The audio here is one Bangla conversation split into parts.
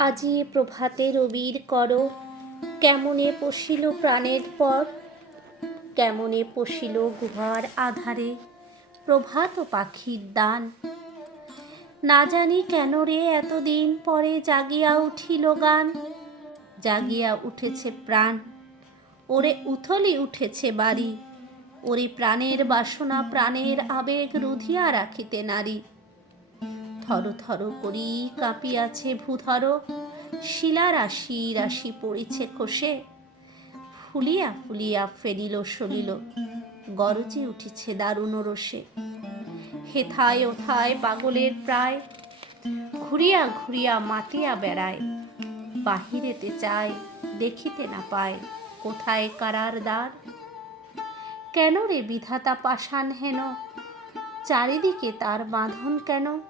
আজি প্রভাতে রবির কর, কেমনে পশিল প্রাণের পর? কেমনে পশিল গুহার আধারে? প্রভাত পাখির দান। না জানি কেন রে এতদিন পরে জাগিয়া উঠিল গান। জাগিয়া উঠেছে প্রাণ। ওরে উথলি উঠেছে বাড়ি। ওরে প্রাণের বাসনা প্রাণের আবেগ রুধিয়া রাখিতে নারী। থর থর করি কাঁপিয়াছে ভূধর। শিলা রাশি রাশি পড়িছে খসে। ফুলিয়া ফুলিয়া ফেরিল সলিল। গরজে উঠিছে দারুণ রসে। হেথায় ওথায় পাগলের প্রায়। ঘুরিয়া ঘুরিয়া মাতিয়া বেড়ায়। বাহিরেতে চায়, দেখিতে না পায় কোথায় কারার দ্বার। কেন রে বিধাতা পাষাণ হেন? চারিদিকে তার বাঁধন কেন?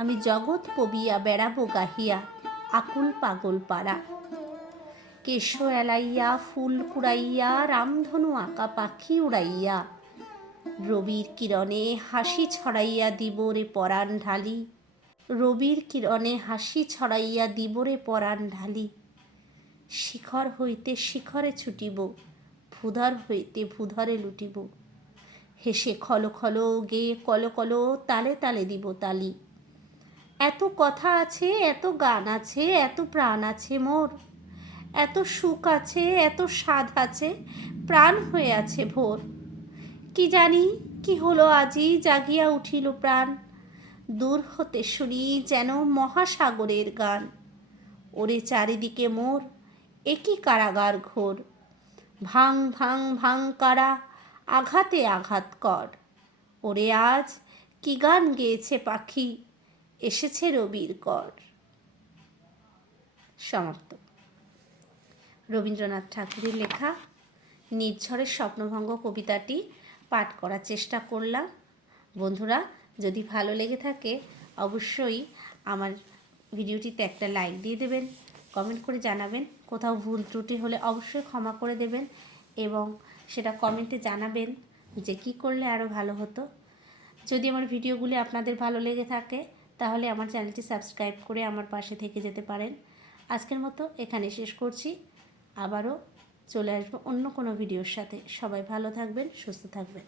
আমি জগৎ পবিয়া বেড়াবো গাহিয়া, আকুল পাগল পাড়া। কেশ এলাইয়া, ফুল কুড়াইয়া, রামধনু আঁকা পাখি উড়াইয়া, রবির কিরণে হাসি ছড়াইয়া দিবরে পরাণ ঢালি। রবির কিরণে হাসি ছড়াইয়া দিবরে পরাণ ঢালি। শিখর হইতে শিখরে ছুটিব, ভূধর হইতে ভূধরে লুটিব। হেসে খলো খলো গে কলো কলো, তালে তালে দিব তালি। এত কথা আছে, এত গান আছে, এত প্রাণ আছে মোর। এত সুখ আছে, এত স্বাদ আছে, প্রাণ হয়ে আছে ভোর। কি জানি, কি হলো আজি জাগিয়া উঠিল প্রাণ। দূর হতে শুনি যেন মহাসাগরের গান। ওরে চারিদিকে মোর একই কারাগার ঘোর। ভাং ভাং ভাং কারা, আঘাতে আঘাত কর। ওরে আজ কি গান গেয়েছে পাখি? এসেছে রবির কর। সমাপ্ত। রবীন্দ্রনাথ ঠাকুরের লেখা নির্ঝরের স্বপ্নভঙ্গ কবিতাটি পাঠ করার চেষ্টা করলাম। বন্ধুরা, যদি ভালো লেগে থাকে, অবশ্যই আমার ভিডিওটিতে একটা লাইক দিয়ে দেবেন, কমেন্ট করে জানাবেন। কোথাও ভুল ত্রুটি হলে অবশ্যই ক্ষমা করে দেবেন এবং সেটা কমেন্টে জানাবেন যে কি করলে আরও ভালো হতো। যদি আমার ভিডিওগুলি আপনাদের ভালো লেগে থাকে তাহলে আমার চ্যানেলটি সাবস্ক্রাইব করে আমার পাশে থেকে যেতে পারেন। আজকের মতো এখানে শেষ করছি। আবারও চলে আসব অন্য কোনো ভিডিওর সাথে। সবাই ভালো থাকবেন, সুস্থ থাকবেন।